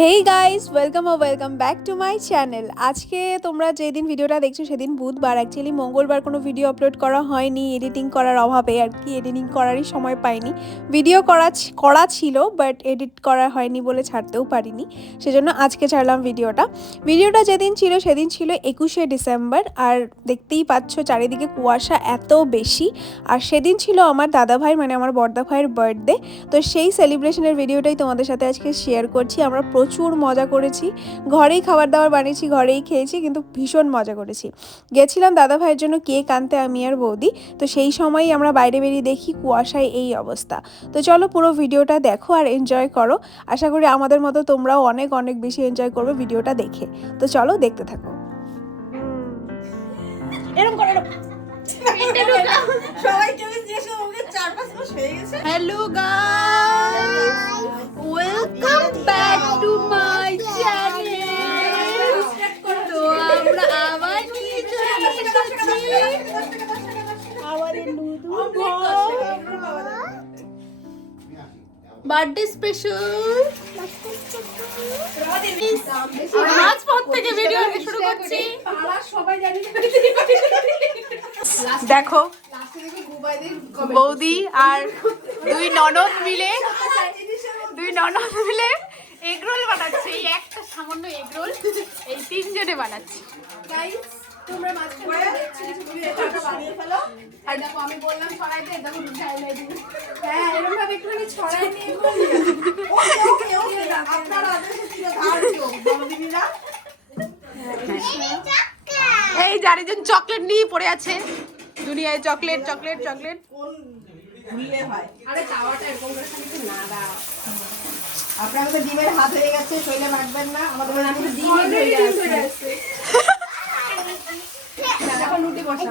Hey guys, welcome back to my channel. আজকে তোমরা যেদিন ভিডিওটা দেখছো সেদিন বুধবার, অ্যাকচুয়ালি মঙ্গলবার কোনো ভিডিও আপলোড করা হয়নি এডিটিং করার অভাবে, আর কি এডিটিং করারই সময় পাইনি। ভিডিও করা ছিল বাট এডিট করা হয়নি বলে ছাড়তেও পারিনি, সেজন্য আজকে ছাড়লাম ভিডিওটা যেদিন ছিল সেদিন ছিল 21শে ডিসেম্বর। আর দেখতেই পাচ্ছ চারিদিকে কুয়াশা এত বেশি। আর সেদিন ছিল আমার দাদাভাই মানে আমার বড়দা ভাইয়ের বার্থডে। তো সেই সেলিব্রেশনের ভিডিওটাই তোমাদের সাথে আজকে শেয়ার করছি। আমরা প্রচুর মজা করেছি, ঘরেই খাবার দাবার বানিয়েছি, ঘরেই খেয়েছি, কিন্তু ভীষণ মজা করেছি। গেছিলাম দাদা ভাইয়ের জন্য কেক আনতে আমি আর বৌদি। তো সেই সময়ই আমরা বাইরে বেরিয়ে দেখি কুয়াশায় এই অবস্থা। তো চলো পুরো ভিডিওটা দেখো আর এনজয় করো। আশা করি আমাদের মতো তোমরাও অনেক অনেক বেশি এনজয় করবে ভিডিওটা দেখে। তো চলো দেখতে থাকো। এরকম করো, hello guys, welcome back to my channel. তো আমরা আবার নিয়ে চলে এসেছি আমাদের নতুন বার্থডে স্পেশাল। মাঝপথ থেকে ভিডিও শুরু করছি। দেখো বৌদি আর দুই ননদ মিলে এগরোল বানাচ্ছে। এই একটা সামান্য এগরোল এই তিনজনে বানাচ্ছে। তোমরা মাঝখানে দেখছো তুমি এটা বানিয়ে ফেলো। আর দেখো আমি বললাম ছড়াইতে, দেখো ঢুকাই নাই দিই। হ্যাঁ এরকম ভাবে একটুখানি ছড়াই নিয়ে ওকে আপনারা আদেশে ছিল ধার্য বলদিনা। এই যারিজন চকলেট নিয়ে পড়ে আছে, দুনিয়ায় চকলেট চকলেট চকলেট কোন ভুললে হয়। আরে চাওয়াটা এরকম করে খালি না দাও। আপনাদের তো ডিমের হাত হয়ে গেছে, শৈলে মাখবেন না। আমাদের আমি তো ডিম হয়ে গেছে। দেখো লুটি বসা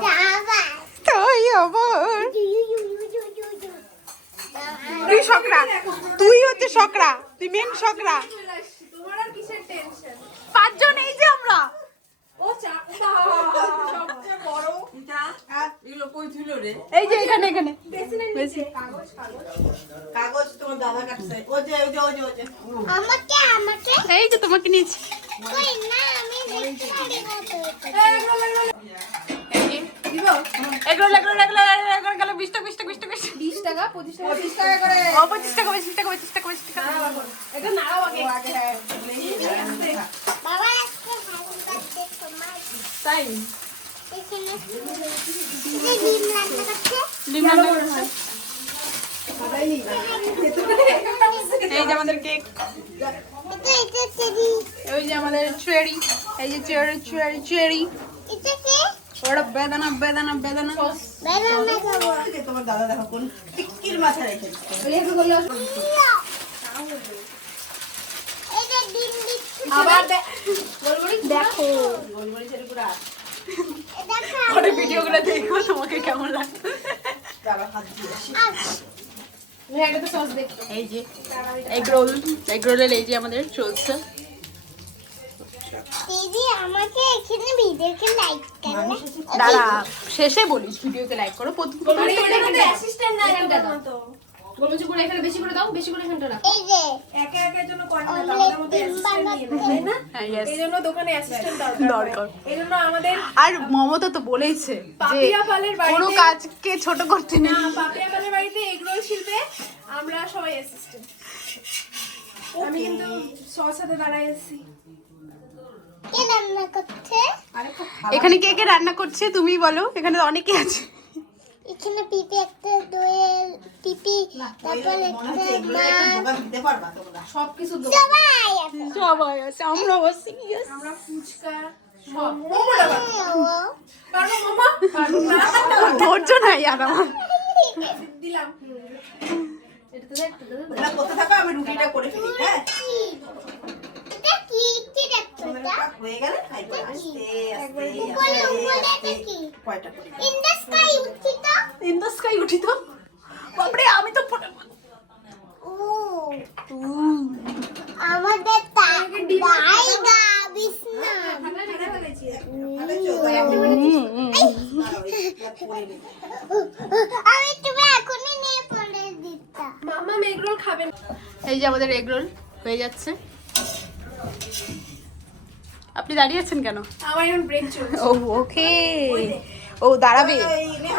তাই আবার তুই শকরা, তুই হচ্ছে শকরা, তুই মেন শকরা। তোমার আর কিসের টেনশন? পাঁচজন এই যে আমরা। ও সবচেয়ে বড় এটা এগুলো কই ছিল রে? এই যে এখানে বেশি কাগজ তোমার দাদা কাটছে। ও যে আমাকে এই যে তোমাকে নিয়েছি। কই না আমি দেখতে পারি না তো। এগরোল গেল 20 টাকা 25 টাকা করে। ও 25 টাকা এটা নাও আগে হ্যাঁ বাবা আজকে তাই এখানে ডিম রান্না করছে। এই যে আমাদের কেক, ওই যে আমাদের চেরি, এই যে চেরি এটা কি? ওটা বেদানা খাবো। তোমার দাদা দেখো কোন টিক্কির মাথা রেখেছে। এইভাবে করলে এটা ডিম দিচ্ছি আবার গোলমরি দেখো, গোলমরি ছেড়ে পুরো দেখো। ওরে ভিডিওগুলো দেখো তোমাকে কেমন লাগে। দাঁড়া হাত দিয়ে আমি এটা তো সস দেখো। এই যে এগরোলের এই যে আমাদের চলছে। দিদি আমাকে এখানে ভিডিওকে লাইক করো। দাঁড়া শেষে বলিস ভিডিওতে লাইক করো। প্রথম এটা অ্যাসিস্ট্যান্ট না এটা তো গোলমরিচ গুঁড়ো এখানে বেশি করে দাও, বেশি করে এখানটা রাখো। এই যে একা একার জন্য করে না, আমাদের মধ্যে অ্যাসিস্ট্যান্ট নিয়ে তাই না? হ্যাঁ এইজন্য দোকানে অ্যাসিস্ট্যান্ট দরকার। এইজন্য আমাদের আর মমতা তো বলেইছে যে কোনো কাজকে ছোট করতে না। পাপিয়া পালের বাড়িতে এগরোল শিল্পে আমরা সবাই অ্যাসিস্ট্যান্ট। আমি কিন্তু সস সাথে দাঁড়াই আছি। কে রান্না করছে? এখানে কে রান্না করছে তুমি বলো? এখানে তো অনেকে আছে। এখানে পিপি একটা দোয়েল পিপি, তারপর একটা মাছ দিতে পারবা তোমরা সবকিছু সবাই আছে। আমরা বসি আমরা ফুচকা সব পারবো মামা পারবো না ধৈর্য নাই আর আমার দিলাম। এটা তো দেখ না কত থাকো আমি রুটিটা করে ফেলি। হ্যাঁ এটা কি দেখছো? এটা হয়ে গেল খাইতে আস্তে উপরে এটা কি কয়টা করে ইন দ্য স্কাই উঠিত বাপরে আমি তো ও আমাদের বাইগা বিছনা আমি তুমি এখনই নিয়ে পড়ে দিতা। মামা এগরোল খাবেন। এই যে আমাদের এগরোল হয়ে যাচ্ছে। আপনি দাঁড়িয়ে আছেন কেন? আমার এখন ব্রেক চলছে। ও ওকে, ও দাঁড়াবে,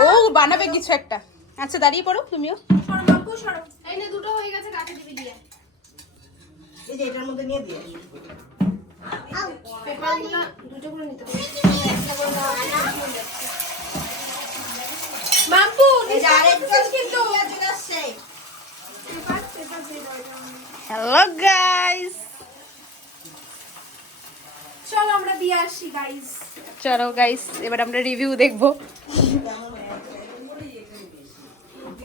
ও বানাবে কিছু একটা। আচ্ছা দাঁড়িয়ে পড়ো তুমিও। সরো বাপু সরো। এই নে দুটো হয়ে গেছে, কাকে দিবি দিয়ে? এই যে এটার মধ্যে নিয়ে দিয়ে পেপারগুলো দুটো করে নিতে হবে। বাপু এই যে আরেকজন কিন্তু আসছে। পেপার পেপার দিয়ে দাও এটা। হ্যালো গাইস, চলো আমরা দিয়ে আসি গাইস। চলো গাইস এবার আমরা রিভিউ দেখবো।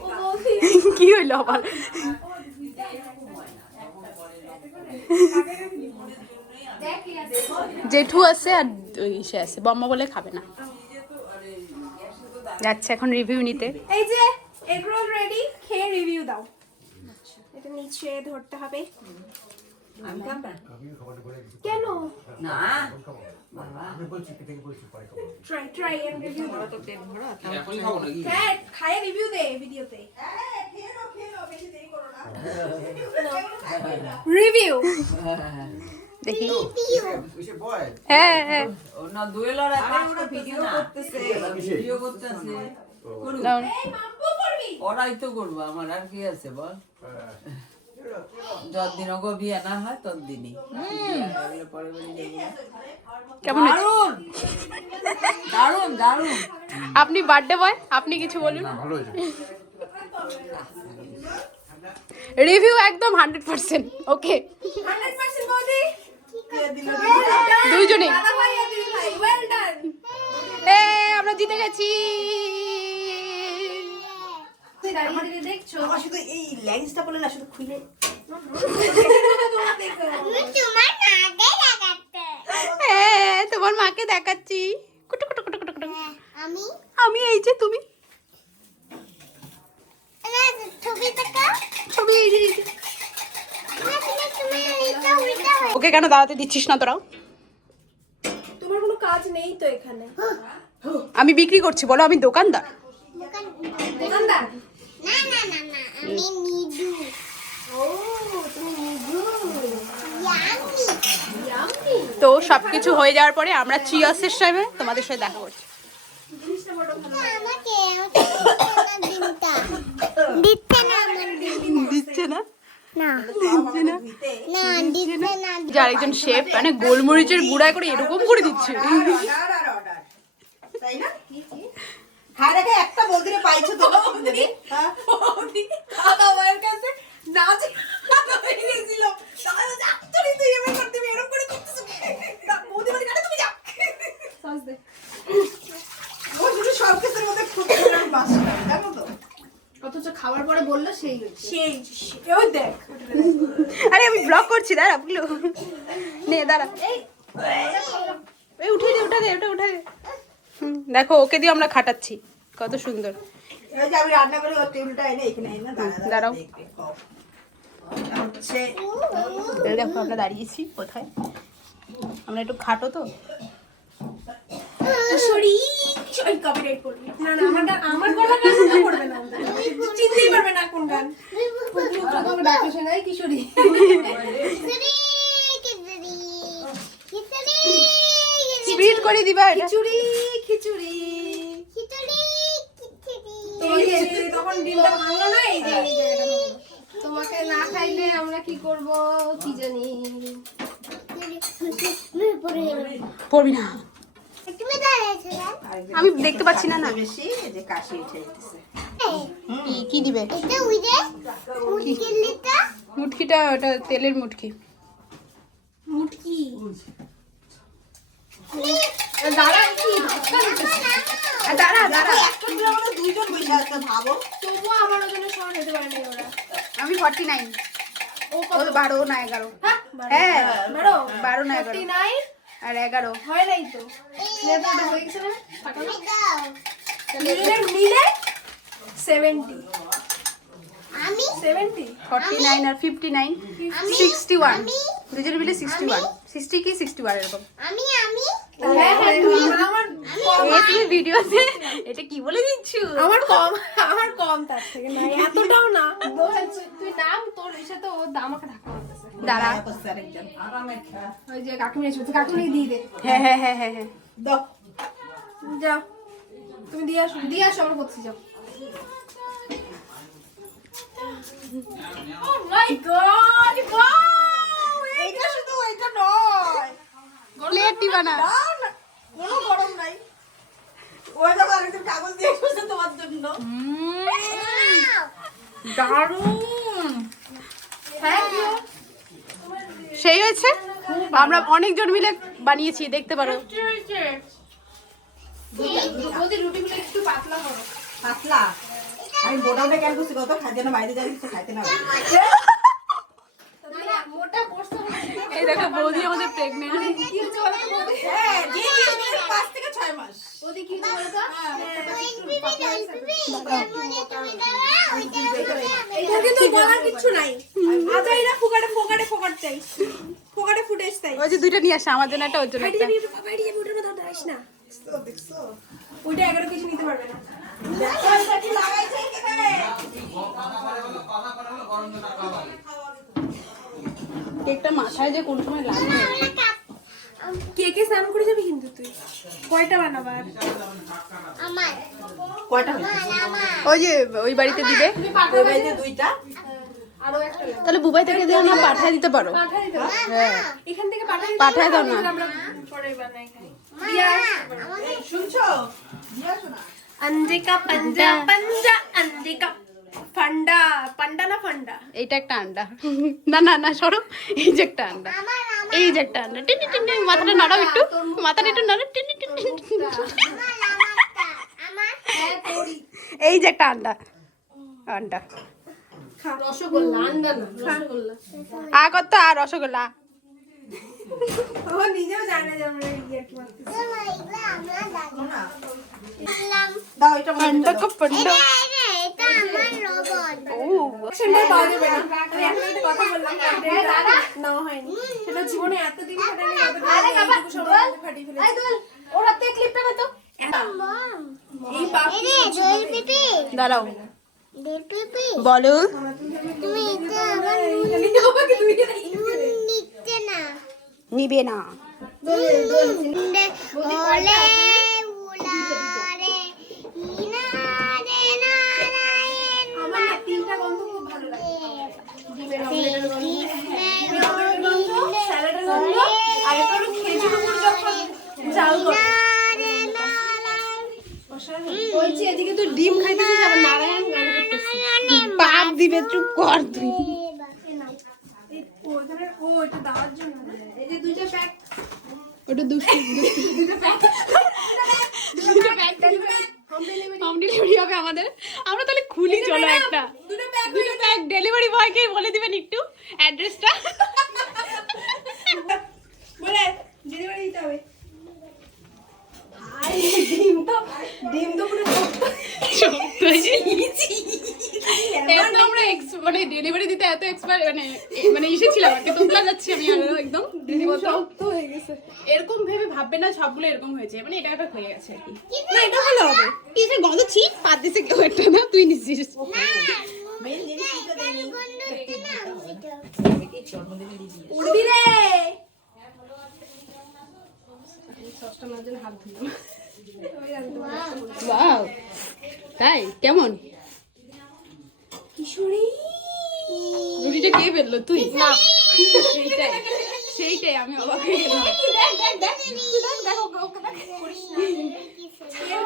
ও বৌদি কি হইলো আবার? দেখ কি আছে। জেঠু আছে আর সে আছে, বম্মা বলে খাবে না। যাচ্ছে এখন রিভিউ নিতে। এই যে এগ রোল রেডি, খেয়ে রিভিউ দাও। এটা নিচে ধরতে হবে। আমি খাবো কেন? না ট্রাই এন্ড রিভিউ দাও। এখনই খাবো নাকি? হ্যাঁ খায় রিভিউ দে ভিডিওতে। রিভিউ দেখি। হ্যাঁ হ্যাঁ না দুয়েলার একটা ভিডিও করতেছে ভিডিও করতেছে নাও। এই মাম্পু করবি। ওরাই তো করবো, আমার আর কি আছে বল। যতদিন ওগো বিয়ে না হয় ততদিনই পরে কেমন হয়েছে? দারুন দারুন দারুন। আপনি বার্থডে বয়, আপনি কিছু বলুন। রিভিউ একদম 100% ওকে। 100% বৌদি। দুইজনেই দাদা ভাই আর দিদি ভাই ওয়েল ডান। এ আমরা জিতে গেছি। তুই দাঁড়িয়ে দাঁড়িয়ে দেখছো। আমার শুধু এই লেন্সটা বলে না, শুধু খুলে তোমরা দেখো। হ্যাঁ তোমার মাকে দেখাচ্ছি। কুটু কুটু কুটু কুটু কুটু। আমি এই যে তুমি ছবি এই যে, এই যে। ওকে কেন দাঁড়াতে দিচ্ছিস না তোরাও? তোমার কোনো কাজ নেই তো এখানে। আমি বিক্রি করছি বলো, আমি দোকানদার। দোকানদার। আমি নিদু ও তুমি নিগু। ইয়াম্মি। তো সবকিছু হয়ে যাওয়ার পরে আমরা চিয়ার্সের টাইমে তোমাদের সাথে দেখা করছি। জিনিসটা বড় ভালো। আমাকে দিনটা দিচ্ছে না আমার দিচ্ছে না না দিচ্ছে না না দিচ্ছে না যে আরেকজন শেফ মানে গোলমরিচের গুঁড়া করে এরকম করে দিচ্ছে। তাই না? খায় রেখে একটা বৌদিরে পাইছো তো হ্যাঁ? বৌদি দাদা ভাইয়ের কাছে নাচ হয়ে গেছিল। দাদা যাচ্ছরি তুই এমন করতে এরকম করে করতেছ। বৌদি বলে কাটা তুমি যাও। সস দে। ও শুধু সবকিছুর মধ্যে খুব বাস করে, জানো তো? অথচ খাওয়ার পরে বললো সেই সেই ওই দেখ। আরে আমি ব্লগ করছি, দাঁড়া পুলু নে দাঁড়া। এই উঠে দে উঠে দে ওটা উঠে দে। দেখো ওকে দিয়ে আমরা খাটাচ্ছি, কত সুন্দর। এই যে আমি রান্না করে ওর টেবিলটা এনে এখানে এনে দাঁড়াও। দেখবে, খাও। হচ্ছে এই দেখো আমরা দাঁড়িয়েছি কোথায়, আমরা একটু খাটো তো। কিশোরী কিশোরী কপিরাইট করবি না না আমার গলা গান তো করবে না। চিনতেই পারবে না কোন গান। তুমি ডাকো শোনাই কিশোরী। স্পিড করে দিবা এটা। খিচুড়ি খিচুড়ি। এই যে তখন ডিমটা ভাঙলো না, এই যে এই জায়গাটা ভাঙলো। তোমাকে না খাইলে আমরা কি করব কি জানি। পড়বি না, তুমি দাঁড়িয়েছো আমি দেখতে পাচ্ছি না। না বেশি এই যে কাশি উঠে যেতেছে। কি দিবে? এটা ওই যে মুটকিলিটা মুটকিটা ওটা তেলের মুটকি। মুটকি দাঁড়া কি ধাক্কা দিতেছে। দাঁড়া দাঁড়া, একটা দিলে আমাদের দুইজন বসে আছে, ভাবো। তবুও আমার ওজনে সমান হতে পারেনি ওরা। আমি 49। ও ও কত? 12 না 11। হ্যাঁ হ্যাঁ 12 12 না 11 49 আর 11। হয় নাই তো। লেদারটা হয়ে গেছে না? ফাটানো। দাও মিলে 70 আমি 70 49 আর 59 61 দুজনে মিলে 61 60 কি 61 এরকম। আমি হ্যাঁ হ্যাঁ তুমি আমার এ তুমি ভিডিওতে এটা কি বলে দিচ্ছো? আমার কম তার থেকে না, এতটাও না। তুই নাম তোর এসে তো ও আমাকে ধাক্কা মারতেছে। দাঁড়া। করছে আরেকজন। ওই যে কাকিমা এসেছে, কাকিমাকে দিয়ে দে। হ্যাঁ হ্যাঁ হ্যাঁ হ্যাঁ হ্যাঁ দাও। যাও তুমি দিয়ে আসো আমরা করছি যাও। Oh my God! Wow! এইটা শুধু এইটা নয়। প্লেট দিবা না না, না, কোনো গরম নাই। ওই দেখো আরেকজন কাগজ দিয়ে এসেছে তোমার জন্য। দারুণ সেই হয়েছে আমরা অনেকজন মিলে বানিয়েছি দেখতে পারো বৌদি রুটিগুলো একটু পাতলা করো। পাতলা। আমি মোটামুটি কেন করছি কত খাই যেন বাইরে যাই কিছু খাইতে না পারি। না, মোটা করছো এই দেখো বৌদি আমাদের প্রেগনেন্ট কি হচ্ছে বলো তো বৌদি? হ্যাঁ, দিয়ে দিয়েছি 5 থেকে 6 মাস। বৌদি কি হচ্ছে বলো তো? এটা কিন্তু বলার কিছু নাই। আচ্ছা এটা ফোকাটে ফোকাটে ফোকাট চাই। ফোকাটে ফুটেজ চাই। ওই যে দুইটা নিয়ে আসা আমার জন্য একটা ওর জন্য একটা বাইরে যাবি ওটার মধ্যে দাঁড়াইস না। দেখছো? ওইটা 11 কেজি নিতে পারবে না। দেখো এটা কি লাগাইছে এখানে? কেকটা মাথায় যে কোন সময় লাগবে কেকে স্নান করে যাবি কিন্তু তুই। কয়টা বানাবার? আমার কয়টা হয়েছে? ওই যে ওই বাড়িতে দিবে ওই বাড়িতে 2টা। আরো একটা লাগবে। তাহলে বুবাই থেকে দিও না পাঠায় দিতে পারো পাঠাই দাও। হ্যাঁ এখান থেকে পাঠাই পাঠায় দাও না। আমরা পরে বানাই খাই। শুনছো? দিয়ে আসো না। अंडे का पंजा पंजा अंडे का फंडा पंडा ना फंडा এইটা একটা আন্ডা না না না সরো এই যে একটা আন্ডা এই যে একটা আন্ডা টিন টিন টিন মাথাটা নাড়াও একটু মাথাটা একটু নাড়াও টিন টিন টিন টিন। এই যে একটা আন্ডা আন্ডা রসগোল্লা আন্ডা না রসগোল্লা আ কত আর রসগোল্লা ও নিজেও জানে যে আমরা ইয়ে কি মারতেছি দাও এটা আন্ডা কো পন্ডা এটা আমার রোবট ও সেটা পাওয়া যাবে না আমি এখন একটা কথা বললাম দাদা নাও হয়নি সেটা জীবনে এতদিন ফাটাইনি আরে বাবা ফাটিয়ে ফেলেছি ওরা তে ক্লিপটা দে তো এই পাপ দই পিপি দাঁড়াও দই পিপি বলো তুমি এটা আমার আমাকে দুই নুন নিতে না নিবে না ওলে উলারে ইনারে নারায়ণ আমার না তিনটা গন্ধ খুব ভালো লাগে ডিমের অমলেটের গন্ধ স্যালাডের গন্ধ আর একটা হলো খেজুর গুড় যখন জাল করে বলছি এদিকে তুই ডিম খাইতেছিস আবার নারায়ণ গান করতেছিস পাপ দিবে চুপ কর তুই ও এটা দেওয়ার জন্য এই যে দুইটা প্যাক ওটা দুষ্টু হোম ডেলিভারি হবে আমাদের আমরা তাহলে খুলি চলো একটা দুটো প্যাক দুটো ব্যাগ ডেলিভারি বয়কে বলে দিবেন একটু অ্যাড্রেসটা বলে ডেলিভারি দিতে হবে আই ডিম তো পুরো এত আমরা মানে ডেলিভারি দিতে এত এক্সপার্ট মানে ইসে ছিলাম আর কি তোমরা যাচ্ছি আমি আর একদম শক্ত হয়ে গেছে এরকম ভেবে ভাববে না সবগুলো এরকম হয়েছে মানে এটা একটা হয়ে গেছে আর কি না এটা ভালো হবে এই যে গন্ধ ছি পাত দিছে কেউ একটা না তুই নিছিস মেন জিনিস তো দেনি। উড়বি রে সসটা মাঝে হাত ধুলো ওয়াও তাই কেমন কিশোরী রুটিটা কে ফেললো তুই না সেইটাই আমি অবাক হয়ে গেলাম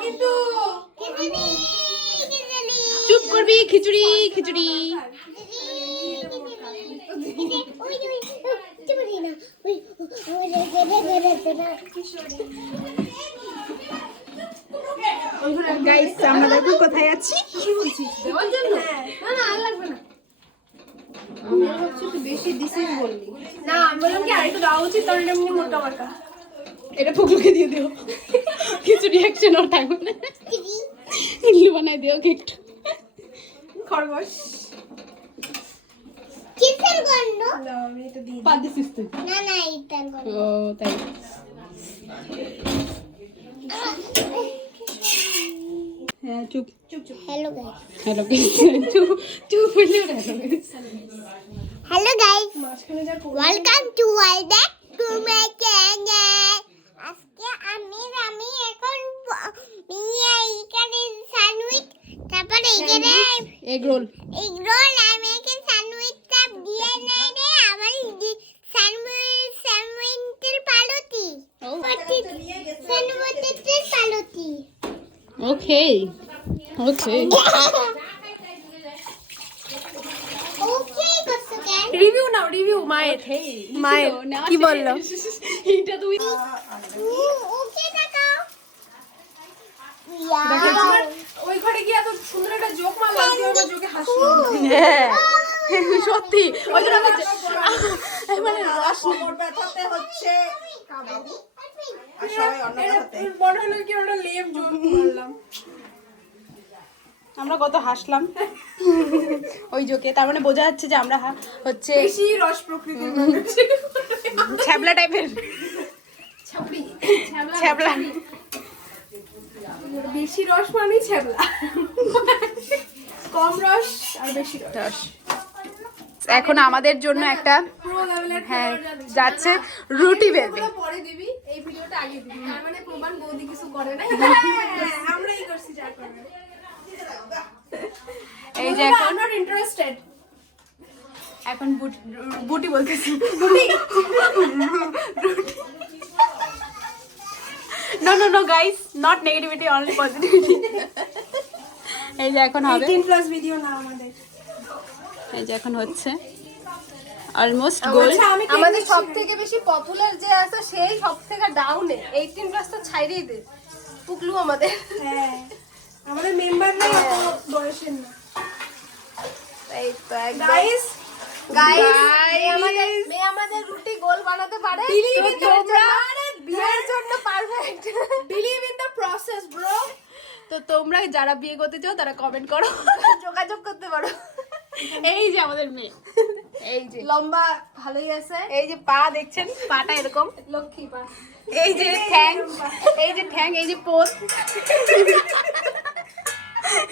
কিন্তু চুপ করবি খিচুড়ি খিচুড়ি গাইস আমরা দেখো কোথায় আছি দেওয়ার জন্য না না আর লাগবে না আমি ভাবছি তুই বেশি দিছিস বললি না আমি বললাম কি আরেকটু দেওয়া উচিত কারণ এটা এমনি মোটা মাটা এটা ফুকলুকে দিয়ে দিও খিচুড়ি অ্যাকশন ওর থাকবে না ইডলি বানাই দিও একটু খরগোশ কিসের গন্ধ দাও আমি এটা দিই পাত দিছিস তুই না না এটার গন্ধ ও তাই হ্যাঁ চুপ চুপ চুপ হ্যালো গাইস হ্যালো চুপ চুপ হইলে হ্যালো হ্যালো গাইস, মাঝখানে যা করবো। Welcome to back to my channel. আজকে আমি এখন এখানে স্যান্ডউইচ, তারপরে এখানে এগ রোল। আমি এখানে স্যান্ডউইচটা দিয়ে নেই রে আমার স্যান্ডউইচের পালতি। স্যান্ডউইচের পালতি। ওকে ওকে। ওকে করছো কেন? রিভিউ নাও, রিভিউ মায়ের কি বললো? এইটা তুমি ওকে তাকাও। আমার ওই ঘরে গিয়ে এত সুন্দর একটা জোক মারলাম, তুই আমার জোকে হাসলি। হ্যাঁ সত্যি ওই জন্য মানে কোমর ব্যথাতে হচ্ছে আর সবাই অন্য কথাতে। এর মনে হলো কি ওটা লেম জোক মারলাম। আমরা কত হাসলাম ওই জোকে। তার মানে বোঝা যাচ্ছে যে আমরা হচ্ছে বেশি রস প্রকৃতির মানুষ। ছ্যাবলা টাইপের। ছ্যাবলা বেশি রস মানেই ছ্যাবলা, কম রস আর বেশি রস। এখন আমাদের জন্য একটা প্রো লেভেলের হ্যাঁ যাচ্ছে রুটি বেলবে। পরে দিবি, এই ভিডিওটা আগে দিবি, তার মানে প্রমাণ বৌদি কিছু করে না। আমরাই করছি যা করবে। এই যে এখন নট ইন্টারেস্টেড। এখন বুটি বলতেছি। No no no guys, not negativity, only positivity. এই যে এখন হবে, 18+ ভিডিও না আমাদের। এই যে এখন হচ্ছে অলমোস্ট গোল। আমাদের সব থেকে বেশি পপুলার যে আছে সেই সব থেকে ডাউনে 18+ তো ছাইরেই দে পুকলু আমাদের। হ্যাঁ, আমাদের মেম্বার নাই অত বয়সের না। এই তো গাইস, মেয়ে আমাদের রুটি গোল বানাতে পারে। Believe in তো the তোমরা বিয়ের জন্য perfect. Believe in the process bro. তো তোমরা যারা বিয়ে করতে চাও তারা কমেন্ট করো, যোগাযোগ করতে পারো। এই যে আমাদের মেয়ে, এই যে লম্বা ভালোই আছে, এই যে পা দেখছেন, পাটা এরকম, লক্ষ্মী পা। এই যে ঠ্যাং, এই যে ঠ্যাং, এই যে পোদ,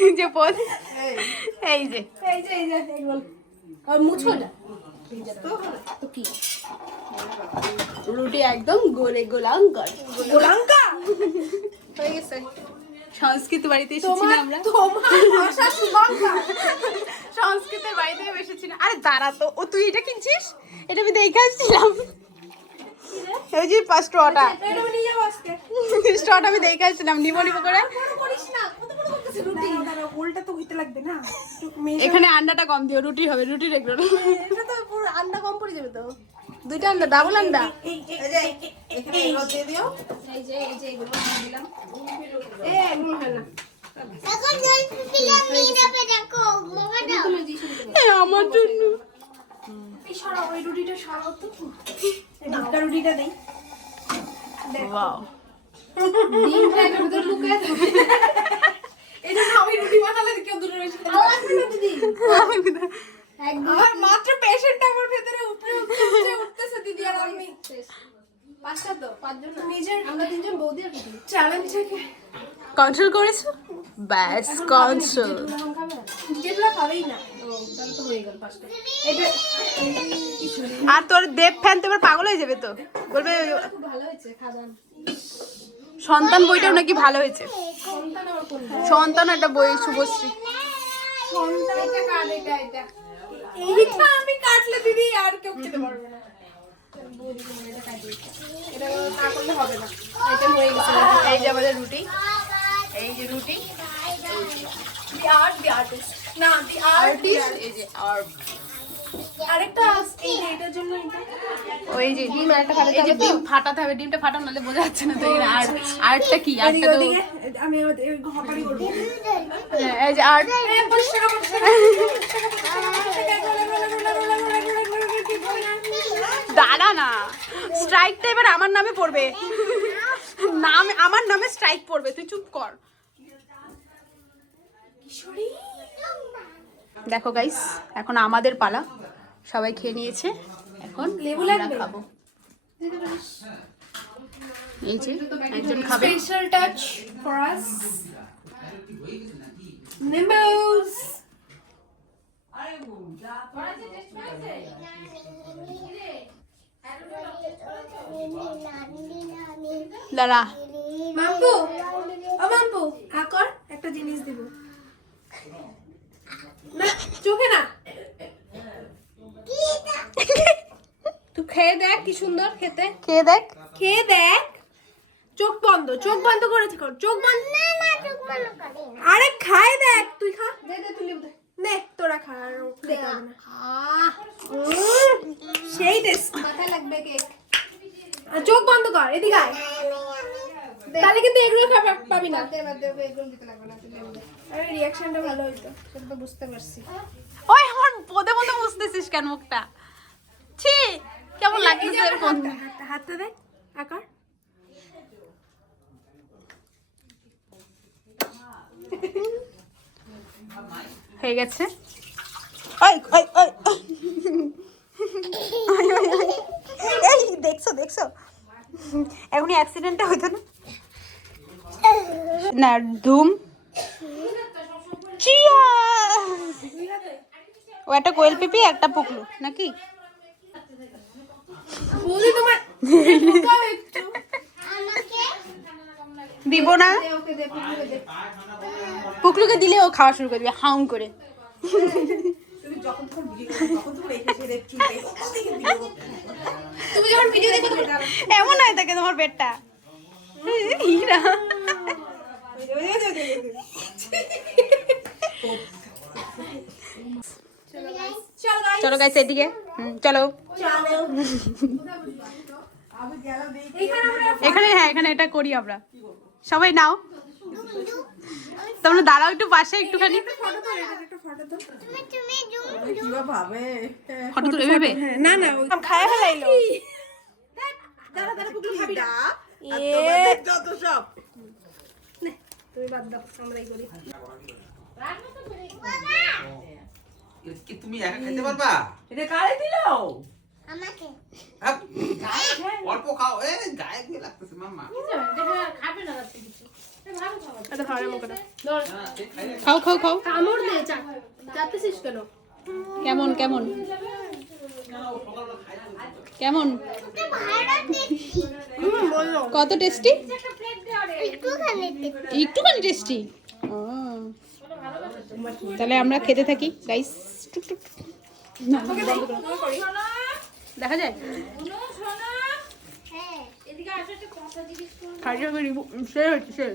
এই যে পোদ, এই যে এই যে এগুলো আর মুছো না তো কি রুটি একদম গোলে গোলাঙ্কার। গোলাঙ্কা হয়ে গেছে। সংস্কৃত বাড়িতে এসেছি না আমরা, তোমার ভাষা শুভঙ্কা। সংস্কৃতের বাড়িতে এসেছি না। আরে দাঁড়া তো, ও তুই এটা কিনছিস? এটা আমি দেখে আসছিলাম। ওই যে স্ট্রটা, এটা নিয়ে যাও আজকে। স্ট্রটা আমি দেখে আসছিলাম, নিবো নিবো করে। করিস না, কত বড় করতেছিস রুটি। দাঁড়াও, গোলটা তো হইতে লাগবে না। এখানে আন্ডাটা কম দিও, রুটি হবে, রুটি রেখো। এটা তো পুরো আন্ডা কম পড়ে যাবে তো। দুইটা আন্ডা, ডাবল আন্ডা। এই যে এখানে এগুলো দিয়ে দিও। এই যে এগুলো দিলাম। এগুলো হয় না। এখন জল পিলার নিয়ে যাবে দেখো বাবা দাও। আমার জন্য এই সরাও, ওই রুটিটা সরাও তো। এই ডাক্তার রুটিটা দেই। ওয়াও, ডিমটা এর ভিতর লুকায় থাকে। এই জন্য আমি রুটি বানালে কেউ দূরে বেশি খাবে। লাগবে না দিদি। আমার মাত্র পেশেন্ট আমার ভেতরে উঠতেছে দিদি আর আমি। পাঁচটা তো, পাঁচজন না। নিজের আমরা তিনজন বৌদি আর দিদি। চ্যালেঞ্জটাকে কন্ট্রোল করেছো? ব্যাস কন্ট্রোল। যেগুলো খাবেই না। তাহলে তো হয়ে গেল পাঁচটা। এটা আর তোর দেব ফ্যান তো এবার পাগল হয়ে যাবে, তো বলবে খুব ভালো হয়েছে খাদান। সন্তান বইটাও নাকি ভালো হয়েছে। সন্তান আমার কোন সন্তান একটা বই, শুভশ্রী। এটা কার, এটা এইটা আমি কাটলে দিদি আর কেউ খেতে পারবে না। এটা না করলে হবে না। এটা হয়ে গেছে। এই যে আমাদের রুটি, এই যে রুটি, দি আর্ট দি আর্টিস্ট না দি আর্টিস্ট। এই যে আর আরেকটা এই যে এটার জন্য এটা ওই যে ডিম একটা ফাটাতে হবে, ডিম ফাটাতে হবে, ডিমটা ফাটানো নালে বোঝা যাচ্ছে না তো। এখানে আর্ট, আর্টটা কি? আর্টটা তো ওদিকে আমি ঘপারি করব। এই যে আর্ট। দাঁড়া না, স্ট্রাইকটা এবার আমার নামে পড়বে, আমার নামে স্ট্রাইক পড়বে, তুই চুপ কর। দেখো গাইস, এখন আমাদের পালা, সবাই খেয়ে নিয়েছে, এখন লেবু আমরা লাগবে? খাবো। এই যে একজন খাবে। Special touch for us Nimbus. আরে যা ওরা যে টেস্ট করেছে দাঁড়া মাম্পু ও মাম্পু আকর একটা জিনিস দিব না চোখে না তুই খেয়ে দেখ কি সুন্দর খেতে খেয়ে দেখ খেয়ে দেখ চোখ বন্ধ করেছে কর চোখ বন্ধ আরে খাই দেখ তুই খা দে দে তুই দে নে তোরা খা আর ও খেতে হবে না সেই টেস্ট মাথায় লাগবে কেক আর চোখ বন্ধ কর এদিকে আয় তাহলে কিন্তু এগুলো খাবার পাবি না এগুলো দিতে লাগবে না আরে রিঅ্যাকশনটা ভালো হইতো সেটা তো বুঝতে পারছি ওই আমার পদে মতো বুঝতেছিস কেন মুখটা ছি কেমন লাগতেছে এরকম হাতটা দেখ আকার হয়ে গেছে ওই ওই ওই এই দেখছো দেখছো এখনই অ্যাক্সিডেন্টটা হইতো না না ধুম চিয়া ও একটা কোয়েল পিপি একটা পুকলু নাকি বলি তোমার একটু দিব না দে ওকে দে পুকুরে দে পুকলুকে দিলে ও খাওয়া শুরু করবে হাউং করে তুমি যখন তখন ভিডিও তখন তখন রেখে ছেড়ে চুলে ওদিকে ভিডিও তুমি যখন ভিডিও দেখো এমন হয় থাকে তোমার পেটটা হীরা চলো গাইস এদিকে চলো এখানে হ্যাঁ এখানে এটা করি আমরা সবাই নাও তোমরা দাঁড়াও একটু পাশে একটুখানি কিবা ভাবে ফটো তুলে ভেবে না না খায়া ফেলাইলো দাঁড়া দাঁড়া পুকুর খাবি না যত সব তুমি বাদ দাও আমরাই করি কি তুমি একা খেতে পারবা? এটা কারে দিলো আমাকে হ্যাঁ, অল্প খাও এ গায়ে দিয়ে লাগতেছে মাম্মা এটা খাওয়ার মুখে দাও খাও খাও খাও কামড় দে চাটতেছিস কেন কেমন কেমন কেমন কত টেস্টি একটুখানি টেস্টি তাহলে আমরা খেতে থাকি গাইস দেখা যায় খাইয়ে সে হচ্ছে সে